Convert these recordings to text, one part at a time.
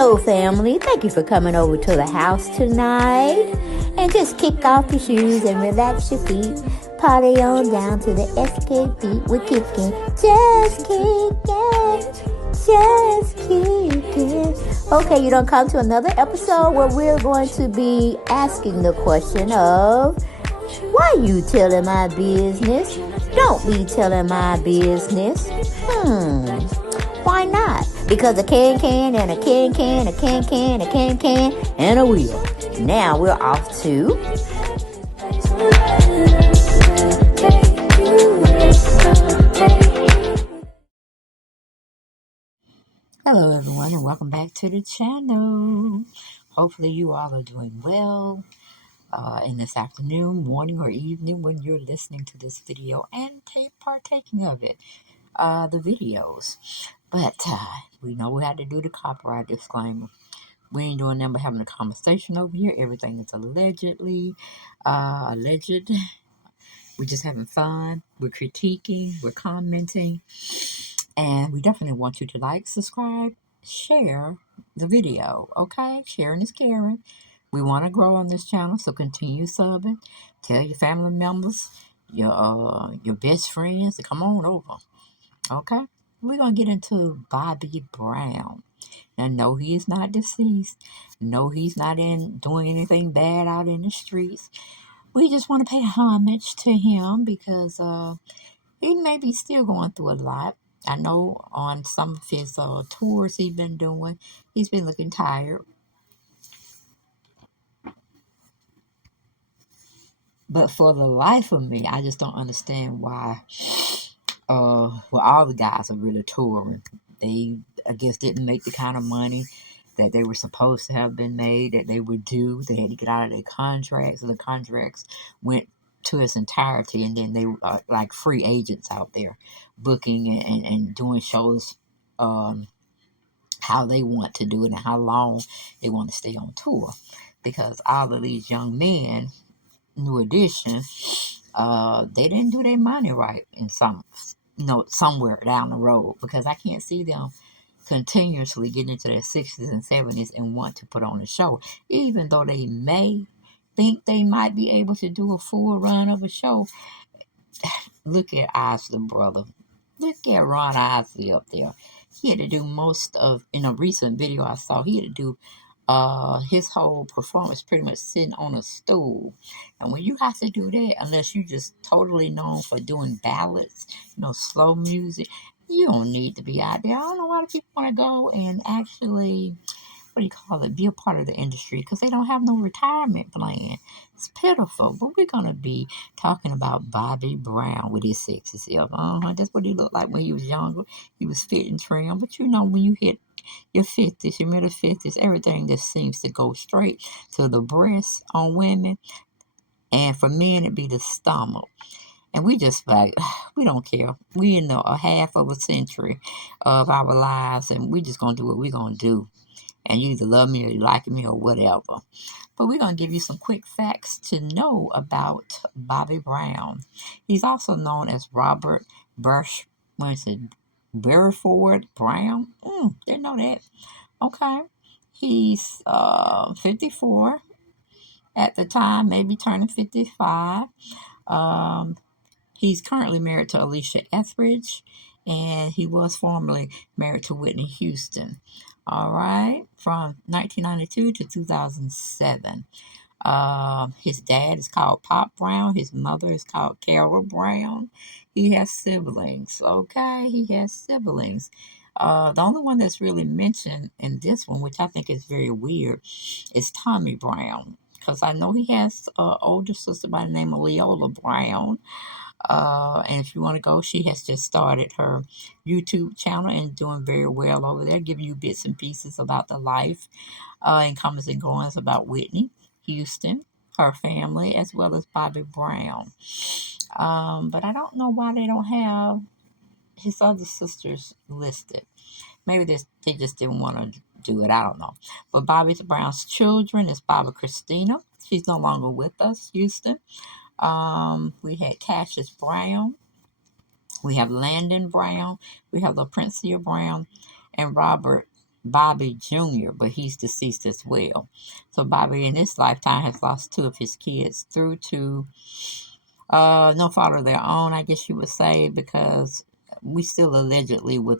Hello, family. Thank you for coming over to the house tonight. And just kick off your shoes and relax your feet. Party on down to the SK beat. We're kicking, just kicking, just kicking. Okay, you don't come to another episode where we're going to be asking the question of, why you telling my business? Don't be telling my business. Why not? Because a can and a can, a can, a can, and a wheel. Now we're off to... Hello everyone, and welcome back to the channel. Hopefully you all are doing well in this afternoon, morning, or evening when you're listening to this video and partaking of it, the videos. But we know we had to do the copyright disclaimer. We ain't doing nothing but having a conversation over here. Everything is allegedly, alleged. We're just having fun. We're critiquing. We're commenting. And we definitely want you to like, subscribe, share the video. Okay? Sharing is caring. We want to grow on this channel, so continue subbing. Tell your family members, your best friends to come on over. Okay? We're going to get into Bobby Brown. And no, he is not deceased. No, he's not doing anything bad out in the streets. We just want to pay homage to him because he may be still going through a lot. I know on some of his tours he's been doing, he's been looking tired. But for the life of me, I just don't understand why, well, all the guys are really touring. They, I guess, didn't make the kind of money that they were supposed to have been made, that they would do. They had to get out of their contracts. The contracts went to its entirety, and then they were like free agents out there booking and doing shows how they want to do it and how long they want to stay on tour. Because all of these young men, New Edition, they didn't do their money right in somewhere down the road, because I can't see them continuously getting into their 60s and 70s and want to put on a show, even though they may think they might be able to do a full run of a show. Look at Isley, brother. Look at Ron Isley up there. He had to do most of, in a recent video I saw, he had to do his whole performance pretty much sitting on a stool. And when you have to do that, unless you just totally known for doing ballads, slow music, you don't need to be out there. I don't know why people want to go and actually, be a part of the industry, because they don't have no retirement plan. It's pitiful. But we're going to be talking about Bobby Brown with his sexy self. That's what he looked like when he was younger. He was fit and trim. But when you hit your 50s, your middle 50s, everything just seems to go straight to the breasts on women. And for men, it'd be the stomach. And we just we don't care. We in a half of a century of our lives, and we just going to do what we're going to do. And you either love me or you like me or whatever. But we're going to give you some quick facts to know about Bobby Brown. He's also known as Robert Burford Brown. Didn't know that. Okay. He's 54 at the time, maybe turning 55. He's currently married to Alicia Etheridge, and he was formerly married to Whitney Houston. All right, from 1992 to 2007. His dad is called Pop Brown. His mother is called Carol Brown. He has siblings. Okay, he has siblings. The only one that's really mentioned in this one, which I think is very weird, is Tommy Brown. Because I know he has an older sister by the name of Leola Brown. And if you want to go, she has just started her YouTube channel and doing very well over there, giving you bits and pieces about the life and comings and goings about Whitney Houston, her family, as well as Bobby Brown. But I don't know why they don't have his other sisters listed. Maybe they just didn't want to do it. I don't know. But Bobby Brown's children is Bobby Christina. She's no longer with us, Houston. We had Cassius Brown. We have Landon Brown. We have LaPrincia Brown and Robert Bobby Jr., but he's deceased as well. So Bobby in this lifetime has lost two of his kids through to no fault of their own, I guess you would say, because we still allegedly we're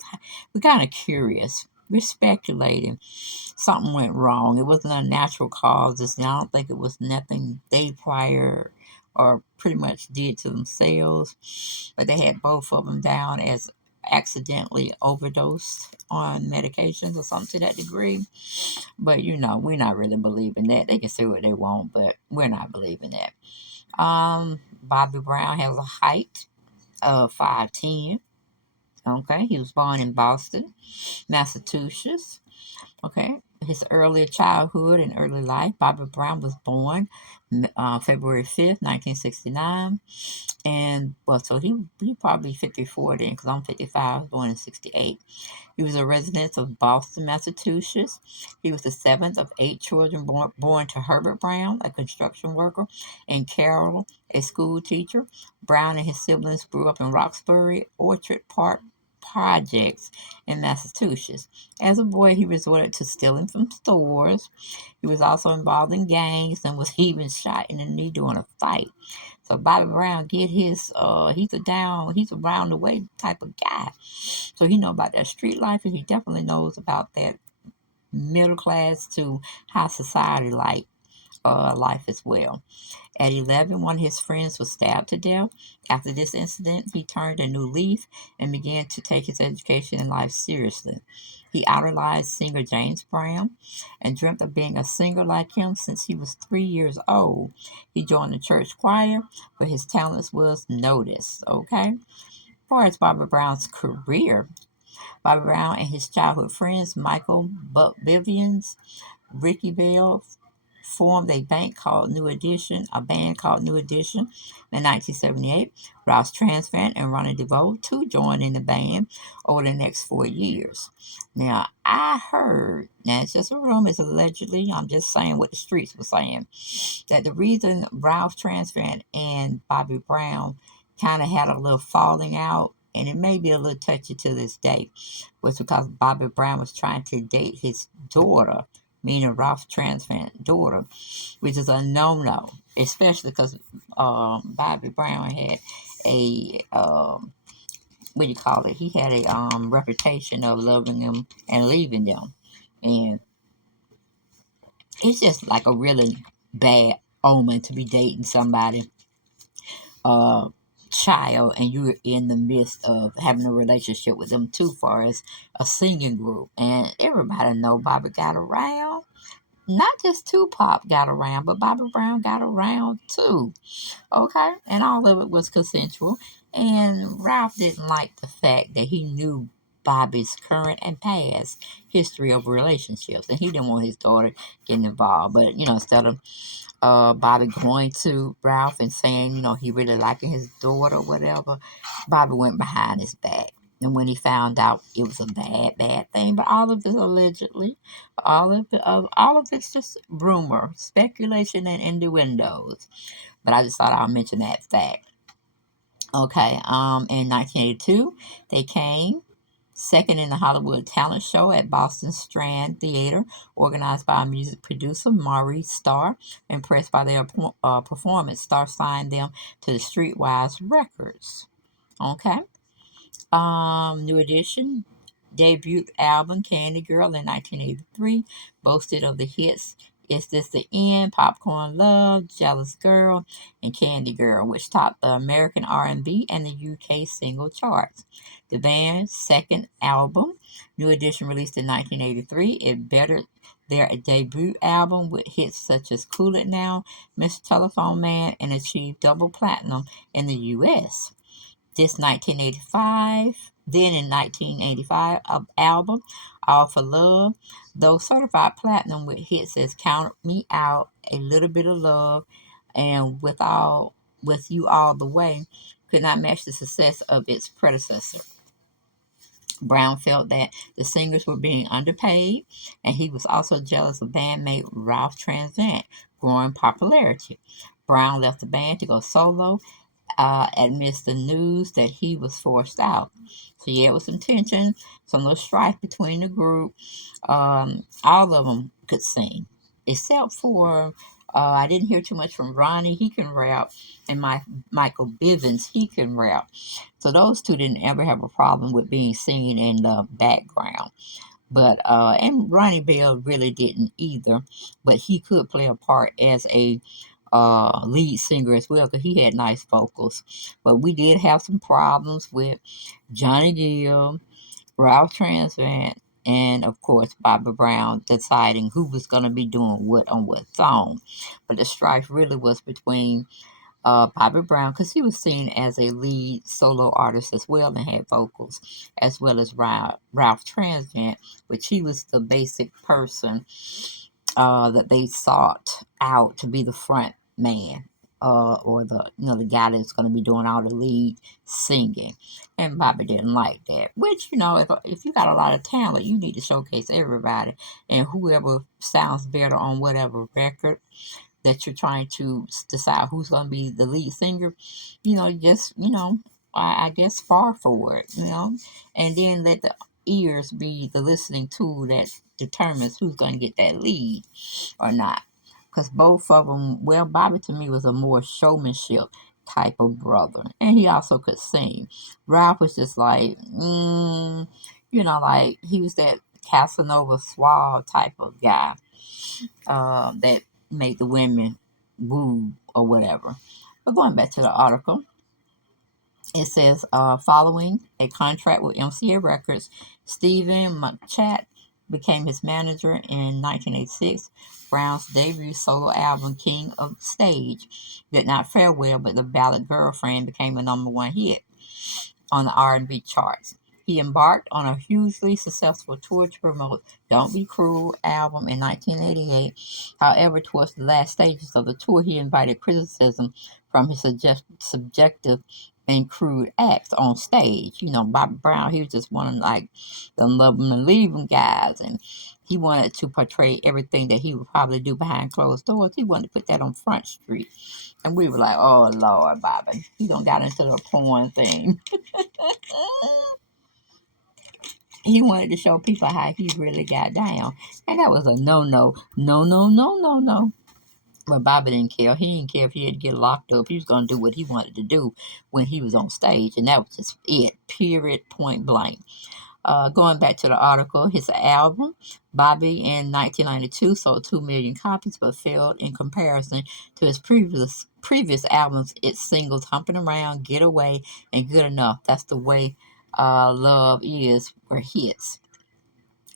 kind of curious. We're speculating something went wrong. It wasn't a natural causes. I don't think it was nothing they prior or pretty much did to themselves, but they had both of them down as accidentally overdosed on medications or something to that degree. But we're not really believing that. They can say what they want, but we're not believing that. Bobby Brown has a height of 5'10". Okay, he was born in Boston, Massachusetts. Okay, his early childhood and early life. Bobby Brown was born February 5th, 1969. And, well, so he probably 54 then, because I'm 55, born in 68. He was a resident of Boston, Massachusetts. He was the seventh of eight children born to Herbert Brown, a construction worker, and Carol, a school teacher. Brown and his siblings grew up in Roxbury, Orchard Park projects in Massachusetts. As a boy, he resorted to stealing from stores. He was also involved in gangs and was even shot in the knee during a fight. So Bobby Brown get his he's a round the way type of guy. So he know about that street life, and he definitely knows about that middle class to high society life as well. At 11, one of his friends was stabbed to death. After this incident, he turned a new leaf and began to take his education and life seriously. He idolized singer James Brown and dreamt of being a singer like him since he was 3 years old. He joined the church choir, but his talents was noticed. Okay? As far as Bobby Brown's career, Bobby Brown and his childhood friends, Michael Buck Vivians, Ricky Bell, formed a band called New Edition in 1978. Ross Transfant and Ronnie DeVoe, too, joined in the band over the next 4 years. Now, I heard, now it's just a rumor, it's allegedly, I'm just saying what the streets were saying, that the reason Ralph Transfant and Bobby Brown kind of had a little falling out, and it may be a little touchy to this day, was because Bobby Brown was trying to date his daughter, meaning Ralph Transfant's daughter, which is a no-no, especially because Bobby Brown had a what do you call it? He had a reputation of loving them and leaving them, and it's just like a really bad omen to be dating somebody uh child and you're in the midst of having a relationship with them too far as a singing group. And everybody know Bobby got around. Not just Tupac got around, but Bobby Brown got around too. Okay? And all of it was consensual. And Ralph didn't like the fact that he knew Bobby's current and past history of relationships. And he didn't want his daughter getting involved. But, instead of Bobby going to Ralph and saying, he really liking his daughter or whatever, Bobby went behind his back. And when he found out, it was a bad, bad thing. But all of it allegedly, all of it's just rumor, speculation, and innuendos. But I just thought I'll mention that fact. Okay. In 1982, they came second in the Hollywood talent show at Boston Strand Theater, organized by music producer Maurice Starr. Impressed by their performance, Starr signed them to the Streetwise Records. Okay. New Edition debut album Candy Girl in 1983 boasted of the hits Is This the End, Popcorn Love, Jealous Girl, and Candy Girl, which topped the American R&B and the UK single charts. The band's second album, New Edition, released in 1983, it bettered their debut album with hits such as Cool It Now, Mr. Telephone Man, and achieved double platinum in the US. This 1985, then in 1985, album, All for Love, though certified platinum with hits as Count Me Out, A Little Bit of Love, and With You All the Way, could not match the success of its predecessor. Brown felt that the singers were being underpaid, and he was also jealous of bandmate Ralph Transant growing popularity. Brown left the band to go solo amidst the news that he was forced out. So yeah, it was some tension, some little strife between the group. All of them could sing, except for I didn't hear too much from Ronnie. He can rap, and Michael Bivins, he can rap. So those two didn't ever have a problem with being seen in the background. But and Ronnie Bell really didn't either, but he could play a part as a lead singer as well because he had nice vocals. But we did have some problems with Johnny Gill, Ralph Transvant, and of course Bobby Brown deciding who was going to be doing what on what song. But the strife really was between Bobby Brown because he was seen as a lead solo artist as well and had vocals, as well as Ralph Transvant, which he was the basic person that they sought out to be the front man. Or the guy that's going to be doing all the lead singing, and Bobby didn't like that. Which if you got a lot of talent, you need to showcase everybody, and whoever sounds better on whatever record that you're trying to decide who's going to be the lead singer, just, I guess spar for it, and then let the ears be the listening tool that determines who's going to get that lead or not. Because both of them, well, Bobby to me was a more showmanship type of brother, and he also could sing. Ralph was just like, like he was that Casanova suave type of guy that made the women woo or whatever. But going back to the article, it says following a contract with MCA Records, Stephen Munchat became his manager in 1986. Brown's debut solo album, King of Stage, did not fare well, but the ballad Girlfriend became a number one hit on the R&B charts. He embarked on a hugely successful tour to promote Don't Be Cruel album in 1988. However, towards the last stages of the tour, he invited criticism from his subjective and crude acts on stage. Bobby Brown, he was just one of like the love him and leave him guys, and he wanted to portray everything that he would probably do behind closed doors. He wanted to put that on Front Street. And we were like, oh, Lord, Bobby. He done got into the porn thing. He wanted to show people how he really got down. And that was a no-no. No, no, no, no, no. But Bobby didn't care. He didn't care if he had to get locked up. He was going to do what he wanted to do when he was on stage. And that was just it. Period. Point blank. Going back to the article, his album, Bobby in 1992 sold 2 million copies but failed in comparison to his previous albums. Its singles Humping Around, Get Away, and Good Enough. That's the way Love Is were hits.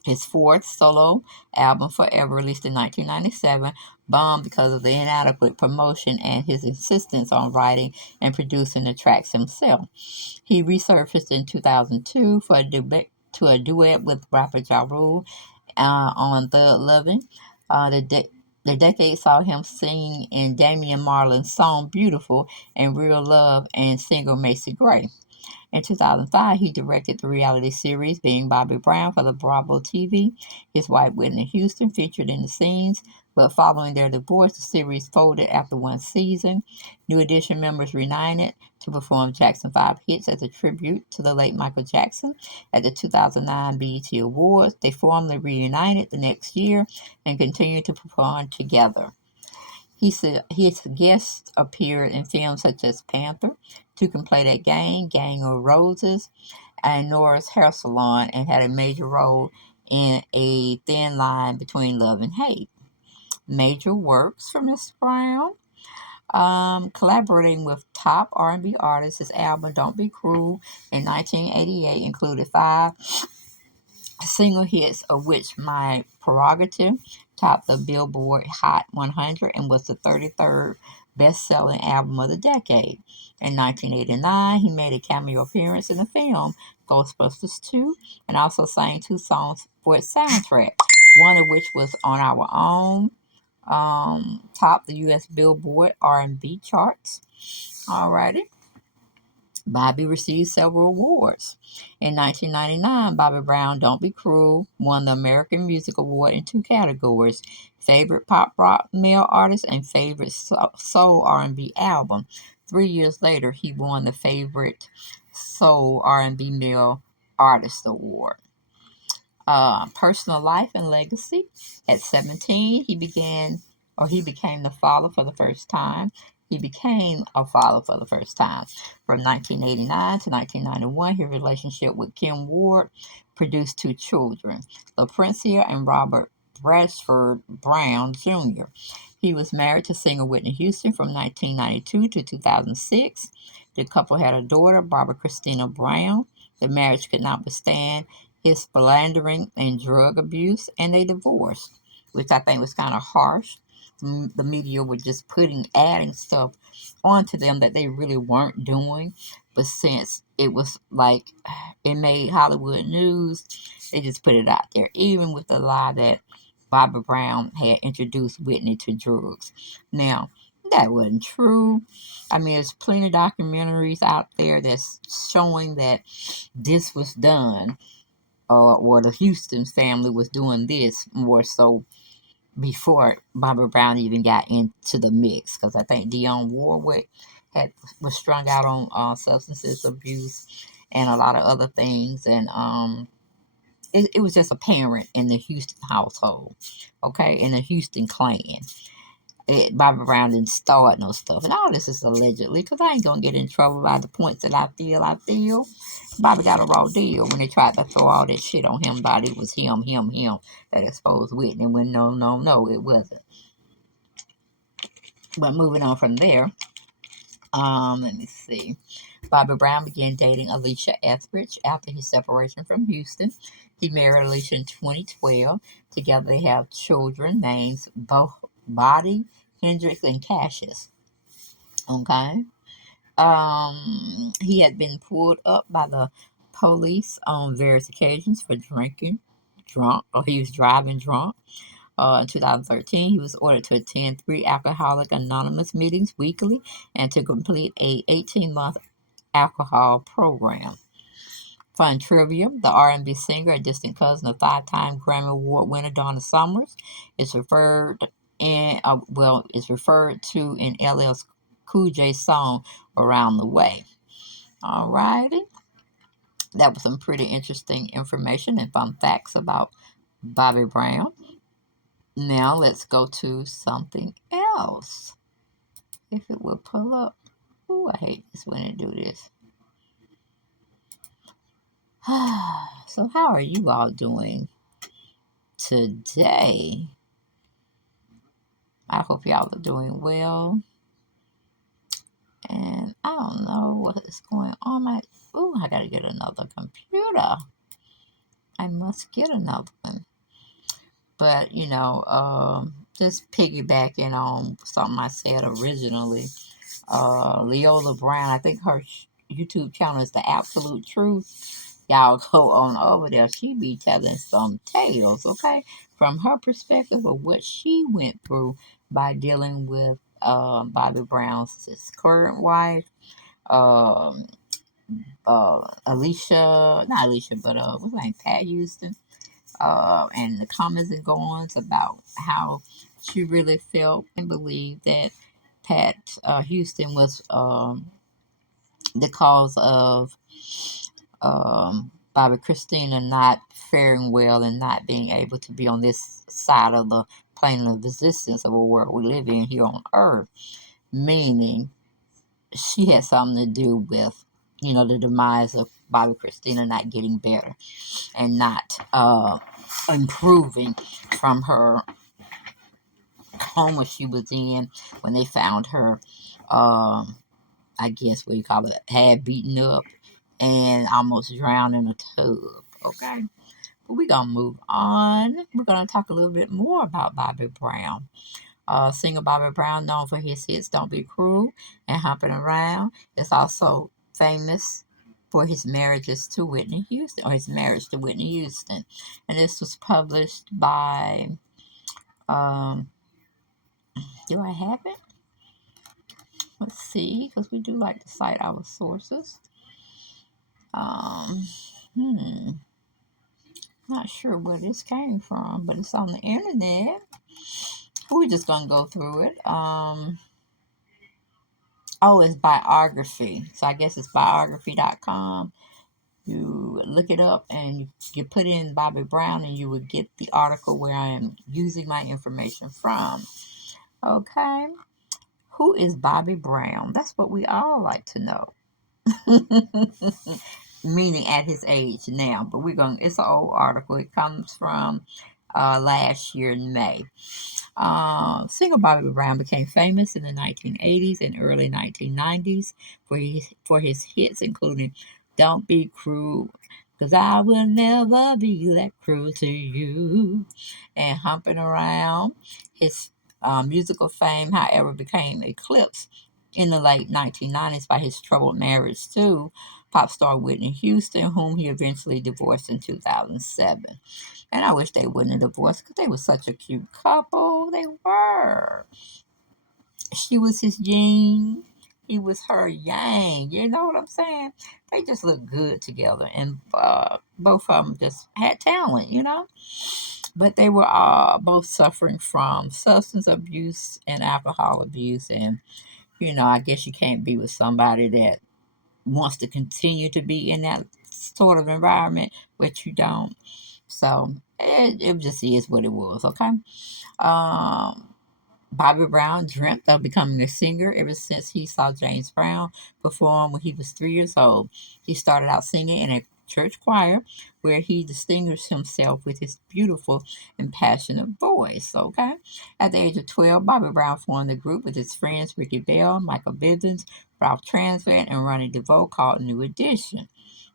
His fourth solo album, Forever, released in 1997, bombed because of the inadequate promotion and his insistence on writing and producing the tracks himself. He resurfaced in 2002 for a duet with rapper Ja Rule on Thug Lovin'. The decade saw him sing in Damian Marlin's song Beautiful and Real Love and single Macy Gray. In 2005, he directed the reality series Being Bobby Brown for the Bravo TV. His wife, Whitney Houston, featured in the scenes, but following their divorce, the series folded after one season. New Edition members reunited to perform Jackson 5 hits as a tribute to the late Michael Jackson at the 2009 BET Awards. They formally reunited the next year and continued to perform together. His guests appeared in films such as Panther, Two Can Play That Game, Gang of Roses, and Nora's Hair Salon, and had a major role in A Thin Line Between Love and Hate. Major works for Mr. Brown. Collaborating with top R&B artists, his album Don't Be Cruel in 1988 included 5 single hits, of which My Prerogative topped the Billboard Hot 100 and was the 33rd best-selling album of the decade. In 1989, he made a cameo appearance in the film Ghostbusters 2 and also sang 2 songs for its soundtrack, one of which was On Our Own, topped the U.S. Billboard R&B charts. Alrighty. Bobby received several awards. In 1999, Bobby Brown Don't Be Cruel won the American Music Award in 2 categories: Favorite Pop Rock Male Artist and Favorite Soul R&B Album. 3 years later, he won the Favorite Soul R&B Male Artist Award. Personal life and legacy. At 17, he became the father for the first time. He became a father for the first time. From 1989 to 1991, his relationship with Kim Ward produced two children, LaPrincia and Robert Bradford Brown Jr. He was married to singer Whitney Houston from 1992 to 2006. The couple had a daughter, Barbara Christina Brown. The marriage could not withstand his philandering and drug abuse, and they divorced, which I think was kind of harsh. The media were just adding stuff onto them that they really weren't doing. But since it was like it made Hollywood news, they just put it out there, even with the lie that Bobby Brown had introduced Whitney to drugs. Now, that wasn't true. I mean, there's plenty of documentaries out there that's showing that this was done, or the Houston family was doing this more so before Bobby Brown even got into the mix. Because I think Dionne Warwick was strung out on substances abuse and a lot of other things, and it was just apparent in the Houston household, okay, in the Houston clan. Bobby Brown didn't start no stuff, and all this is allegedly, because I ain't gonna get in trouble by the points that I feel. Bobby got a raw deal when they tried to throw all that shit on him about it was him that exposed Whitney, when no, it wasn't. But moving on from there, let me see. Bobby Brown began dating Alicia Etheridge after his separation from Houston. He married Alicia in 2012. Together they have children named Body, Hendrix, and Cassius. Okay. He had been pulled up by the police on various occasions for drinking drunk, or he was driving drunk. In 2013, he was ordered to attend 3 Alcoholic Anonymous meetings weekly and to complete a 18-month alcohol program. Fun trivia: the R&B singer, a distant cousin of 5-time Grammy Award winner Donna Summers, is is referred to in LL's Cool J song "Around the Way." Alrighty, that was some pretty interesting information and fun facts about Bobby Brown. Now let's go to something else. If it will pull up. Ooh, I hate this when it do this. So how are you all doing today? I hope y'all are doing well. And I don't know what is going on. I gotta get another computer. I must get another one. But just piggybacking on something I said originally. Leola Brown, I think her YouTube channel is The Absolute Truth. Y'all go on over there. She be telling some tales, okay, from her perspective of what she went through by dealing with Bobby Brown's current wife, um, Alicia, not Alicia, but what's her name, Pat Houston, and the comments and goings about how she really felt and believed that Pat Houston was the cause of Bobby Christina not faring well and not being able to be on this side of the plane of existence of a world we live in here on Earth. Meaning, she had something to do with, the demise of Bobby Christina not getting better and not improving from her coma she was in when they found her. I guess what you call it, had beaten up and almost drowned in a tub. Okay, but we're gonna move on. We're gonna talk a little bit more about Bobby Brown. Singer Bobby Brown, known for his hits "Don't Be Cruel" and "Humping Around," is also famous for his marriages to Whitney Houston, or his marriage to Whitney Houston. And this was published by, um, do I have it? Let's see, because we do like to cite our sources. Um, Not sure where this came from, but it's on the internet. We're just gonna go through it. Oh, it's biography. So I guess it's biography.com. You look it up and you put in Bobby Brown and you would get the article where I am using my information from. Okay. Who is Bobby Brown? That's what we all like to know. Meaning at his age now. But it's an old article. It comes from last year in May. Singer Bobby Brown became famous in the 1980s and early 1990s for his hits, including Don't Be Cruel, 'Cause I Will Never Be That Cruel to You, and Humping Around. His musical fame, however, became eclipsed in the late 1990s by his troubled marriage to pop star Whitney Houston, whom he eventually divorced in 2007. And I wish they wouldn't have divorced because they were such a cute couple. They were. She was his yin. He was her yang. You know what I'm saying? They just looked good together. And both of them just had talent, you know? But they were both suffering from substance abuse and alcohol abuse. And, I guess you can't be with somebody that wants to continue to be in that sort of environment, but you don't. So it just is what it was, okay? Um, Bobby Brown dreamt of becoming a singer ever since he saw James Brown perform when he was 3 years old. He started out singing in a church choir where he distinguished himself with his beautiful and passionate voice. Okay. At the age of 12, Bobby Brown formed a group with his friends Ricky Bell, Michael Bivins, Ralph Transvant, and Ronnie DeVoe called New Edition.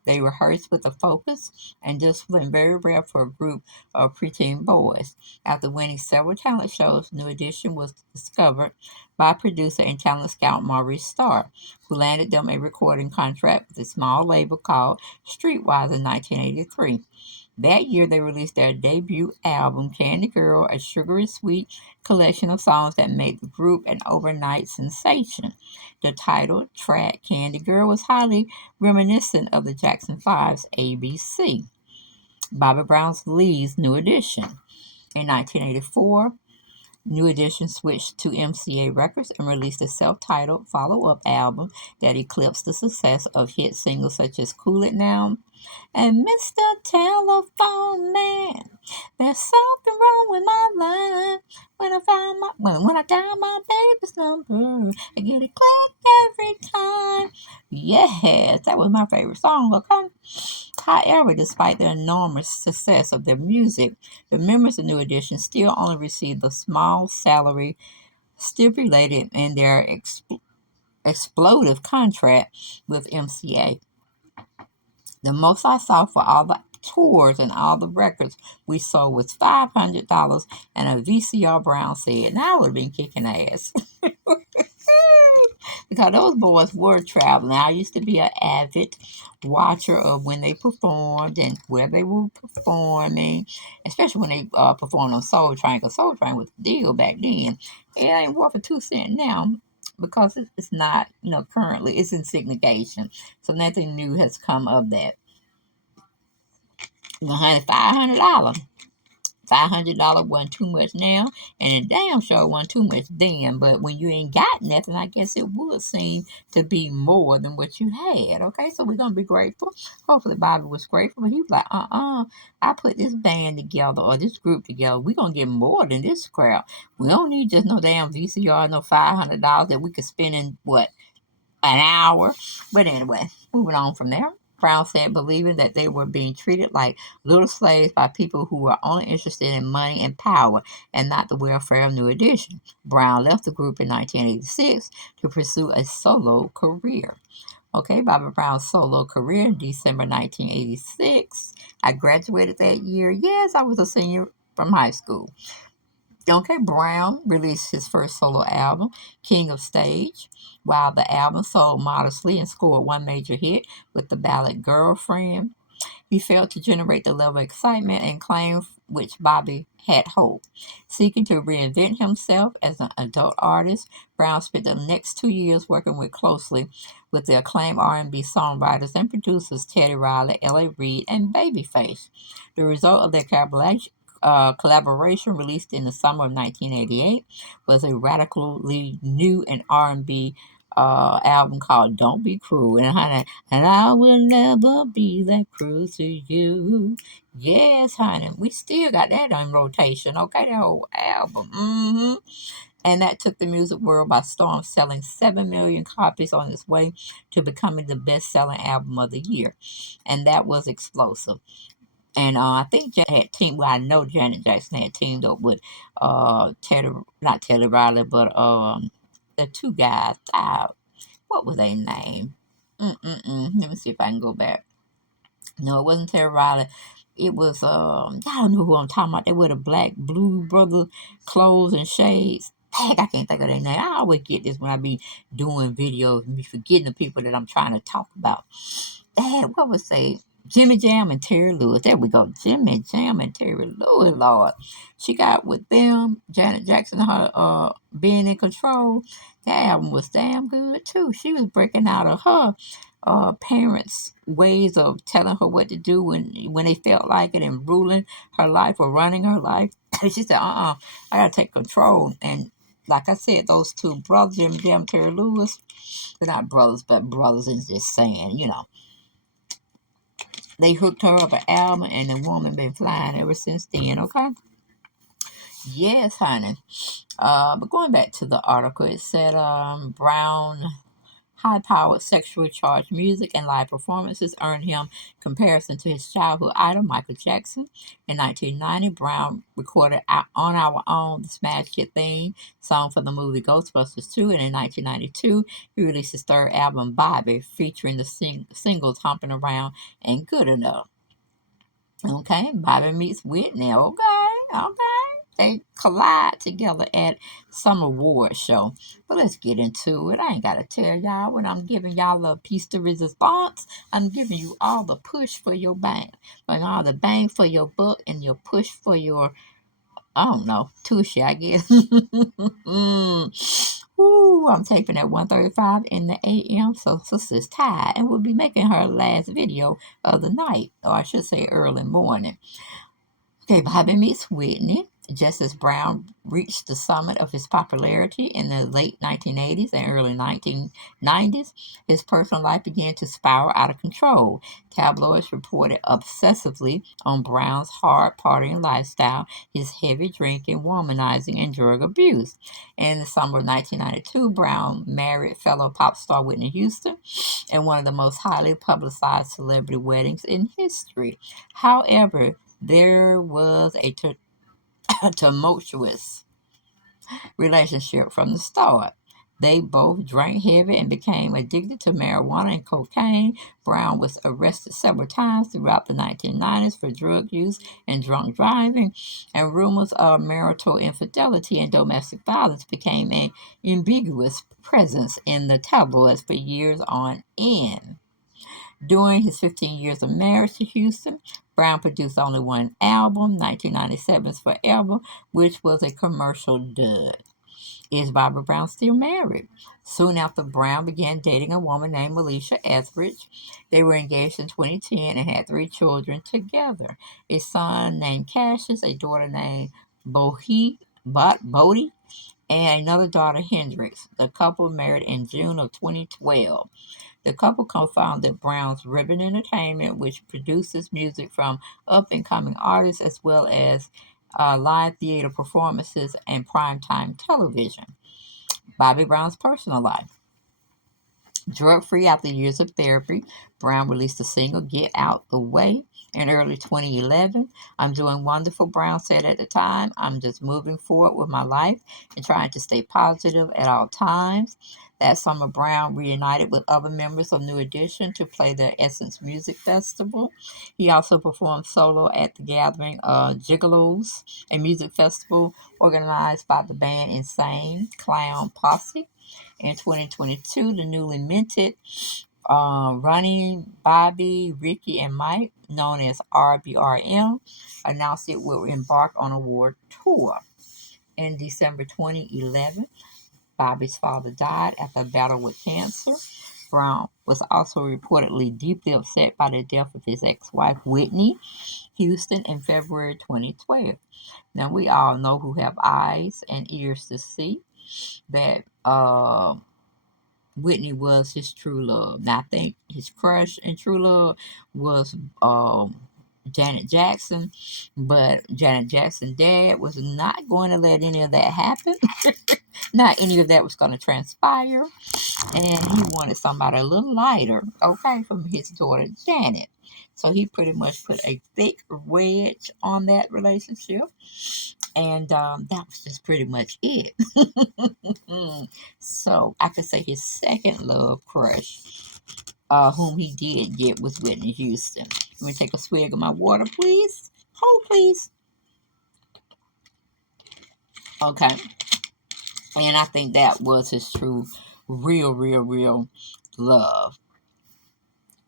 They rehearsed with a focus and discipline very rare for a group of preteen boys. After winning several talent shows, New Edition was discovered by producer and talent scout Maurice Starr, who landed them a recording contract with a small label called Streetwise in 1983. That year, they released their debut album, Candy Girl, a sugary sweet collection of songs that made the group an overnight sensation. The title track, Candy Girl, was highly reminiscent of the Jackson Five's ABC. Bobby Brown's Lee's New Edition. In 1984, New Edition switched to MCA Records and released a self titled follow up album that eclipsed the success of hit singles such as Cool It Now and Mr. Telephone Man. There's something wrong with my line. When I dial my baby's number, I get a click every time. Yes, that was my favorite song, okay? However, despite the enormous success of their music, the members of New Edition still only received the small salary stipulated in their explosive contract with MCA. The most I saw for all the tours and all the records we sold was $500, and a VCR Brown said, now I would have been kicking ass. Because those boys were traveling. I used to be an avid watcher of when they performed and where they were performing, especially when they performed on Soul Train, because Soul Train was the deal back then. It ain't worth a 2 cent now because it's not, currently it's in syndication. So nothing new has come of that. Honey, $500. $500 wasn't too much now, and it damn sure wasn't too much then. But when you ain't got nothing, I guess it would seem to be more than what you had. Okay, so we're gonna be grateful. Hopefully, Bobby was grateful, but he was like, I put this band together or this group together. We're gonna get more than this crap. We don't need just no damn VCR, no $500 that we could spend in what an hour. But anyway, moving on from there. Brown said, believing that they were being treated like little slaves by people who were only interested in money and power and not the welfare of New Edition. Brown left the group in 1986 to pursue a solo career. Okay, Bobby Brown's solo career in December 1986. I graduated that year. Yes, I was a senior from high school. Okay, Brown released his first solo album, King of Stage. While the album sold modestly and scored one major hit with the ballad Girlfriend, he failed to generate the level of excitement and acclaim which Bobby had hoped. Seeking to reinvent himself as an adult artist, Brown spent the next 2 years working closely with the acclaimed R&B songwriters and producers Teddy Riley, L.A. Reid, and Babyface. The result of their collaboration, released in the summer of 1988, was a radically new and R&B album called "Don't Be Cruel," and honey, and I will never be that cruel to you. Yes, honey, we still got that on rotation. Okay, that whole album. And that took the music world by storm, selling 7 million copies on its way to becoming the best-selling album of the year. And that was explosive. And I think Janet had teamed. Well, I know Janet Jackson had teamed up with Teddy, not Teddy Riley, but the two guys. What was their name? Let me see if I can go back. No, it wasn't Terry Riley. It was y'all know who I'm talking about. They wear the black blue brother clothes and shades. Heck, I can't think of their name. I always get this when I be doing videos and be forgetting the people that I'm trying to talk about. Dad, what was they? Jimmy Jam and Terry Lewis. There we go. Jimmy Jam and Terry Lewis, Lord. She got with them, Janet Jackson, her being in control. That album was damn good too. She was breaking out of her parents' ways of telling her what to do when they felt like it and ruling her life or running her life. She said, I gotta take control. And like I said, those two brothers, Jimmy Jam and Terry Lewis, they're not brothers, but brothers is just saying, they hooked her up an album, and the woman been flying ever since then. Okay. Yes, honey. But going back to the article, it said Brown high-powered, sexually charged music and live performances earned him comparison to his childhood idol Michael Jackson. In 1990, Brown recorded "On Our Own," the smash hit theme song for the movie Ghostbusters 2, and in 1992, he released his third album, Bobby, featuring the singles "Humping Around" and "Good Enough." Okay, Bobby meets Whitney. Okay. They collide together at some award show. But let's get into it. I ain't gotta tell y'all when I'm giving y'all a piece de resistance. I'm giving you all the push for your bang, like all the bang for your buck and your push for your I don't know tushy, I guess. Ooh, I'm taping at 1:35 in the a.m. So sister's tired and will be making her last video of the night, or I should say early morning. Okay, Bobby meets Whitney. Just as Brown reached the summit of his popularity in the late 1980s and early 1990s, his personal life began to spiral out of control. Tabloids reported obsessively on Brown's hard partying lifestyle, his heavy drinking, womanizing, and drug abuse. In the summer of 1992, Brown married fellow pop star Whitney Houston in one of the most highly publicized celebrity weddings in history. However, there was a tumultuous relationship from the start. They both drank heavy and became addicted to marijuana and cocaine. Brown was arrested several times throughout the 1990s for drug use and drunk driving, and rumors of marital infidelity and domestic violence became an ambiguous presence in the tabloids for years on end. During his 15 years of marriage to Houston, Brown produced only one album, 1997's Forever, which was a commercial dud. Is Barbara Brown still married? Soon after, Brown began dating a woman named Alicia Etheridge. They were engaged in 2010 and had three children together: a son named Cassius, a daughter named Bodie, and another daughter, Hendrix. The couple married in June of 2012. The couple co-founded Brown's Ribbon Entertainment, which produces music from up-and-coming artists as well as live theater performances and primetime television. Bobby Brown's personal life. Drug free after years of therapy, Brown released the single Get Out the Way in early 2011. I'm doing wonderful, Brown said at the time. I'm just moving forward with my life and trying to stay positive at all times. That summer, Brown reunited with other members of New Edition to play the Essence Music Festival. He also performed solo at the Gathering Gigolos, a music festival organized by the band Insane Clown Posse. In 2022, the newly minted Ronnie, Bobby, Ricky, and Mike, known as RBRM, announced it will embark on a world tour. In December 2011, Bobby's father died after a battle with cancer. Brown was also reportedly deeply upset by the death of his ex-wife, Whitney Houston, in February 2012. Now, we all know who have eyes and ears to see that Whitney was his true love. Now, I think his crush and true love was Janet Jackson, but Janet Jackson's dad was not going to let any of that happen. Not any of that was going to transpire. And he wanted somebody a little lighter, okay, from his daughter Janet. So he pretty much put a thick wedge on that relationship, and that was just pretty much it. So I could say his second love crush, whom he did get, was Whitney Houston. Let me take a swig of my water, please. Hold, please. Okay, and I think that was his true, real love,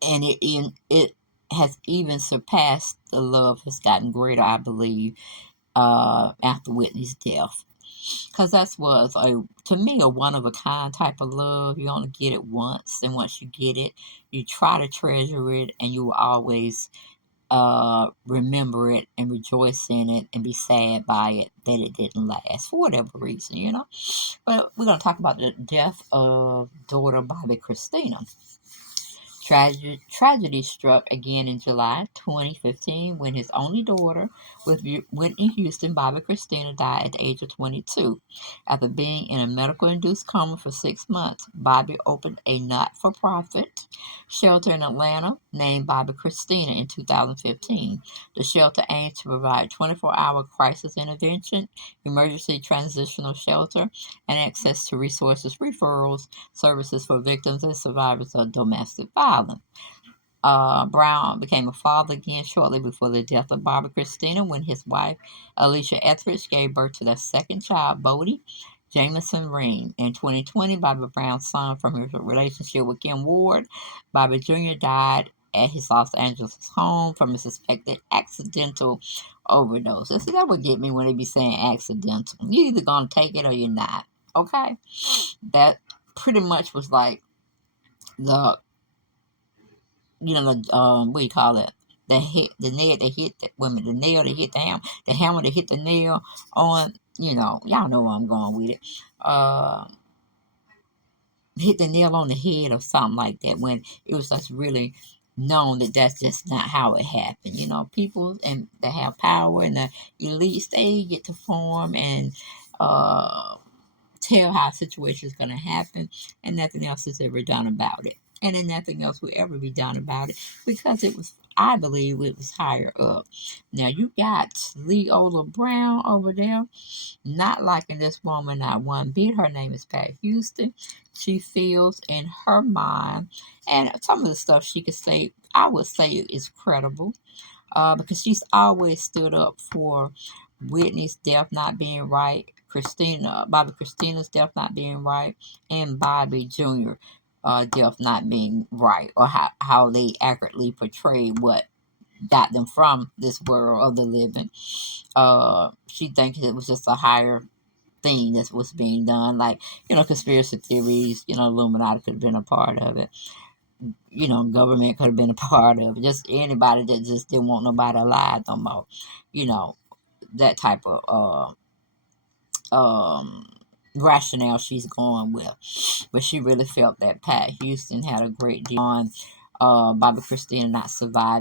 and it has even surpassed the love has gotten greater, I believe, after Whitney's death. Because that was to me, a one of a kind type of love. You only get it once, and once you get it, you try to treasure it, and you will always remember it and rejoice in it and be sad by it that it didn't last for whatever reason, you know. But we're going to talk about the death of daughter Bobby Christina. Tragedy struck again in July 2015 when his only daughter, with Whitney Houston, Bobby Christina, died at the age of 22. After being in a medical induced coma for 6 months, Bobby opened a not for profit shelter in Atlanta named Bobby Christina in 2015. The shelter aims to provide 24-hour crisis intervention, emergency transitional shelter, and access to resources, referrals, services for victims and survivors of domestic violence. Brown became a father again shortly before the death of Barbara Christina when his wife, Alicia Etheridge, gave birth to their second child, Bodie Jameson Ring. In 2020, Bobby Brown's son from his relationship with Kim Ward, Bobby Jr., died at his Los Angeles home from a suspected accidental overdose. See, that would get me when they be saying accidental. You're either going to take it or you're not. Okay? That pretty much was like the the what do you call it? The nail that hit the women, the nail that hit the hammer that hit the nail on. Y'all know where I'm going with it. Uh, Hit the nail on the head or something like that. When it was just really known that that's just not how it happened. People and that have power and the elites, they get to form and tell how a situation is going to happen, and nothing else is ever done about it. And then nothing else will ever be done about it because I believe it was higher up. Now, you got Leola Brown over there, not liking this woman not one bit. Her name is Pat Houston. She feels in her mind, and some of the stuff she could say, I would say is credible, because she's always stood up for Whitney's death not being right, Bobby Christina's death not being right, and Bobby Jr. Death not being right, or how they accurately portrayed what got them from this world of the living. She thinks it was just a higher thing that was being done, like conspiracy theories. Illuminati could have been a part of it. Government could have been a part of it. Just anybody that just didn't want nobody alive no more. You know, that type of rationale she's going with. But she really felt that Pat Houston had a great deal on Bobby Christina not surviving.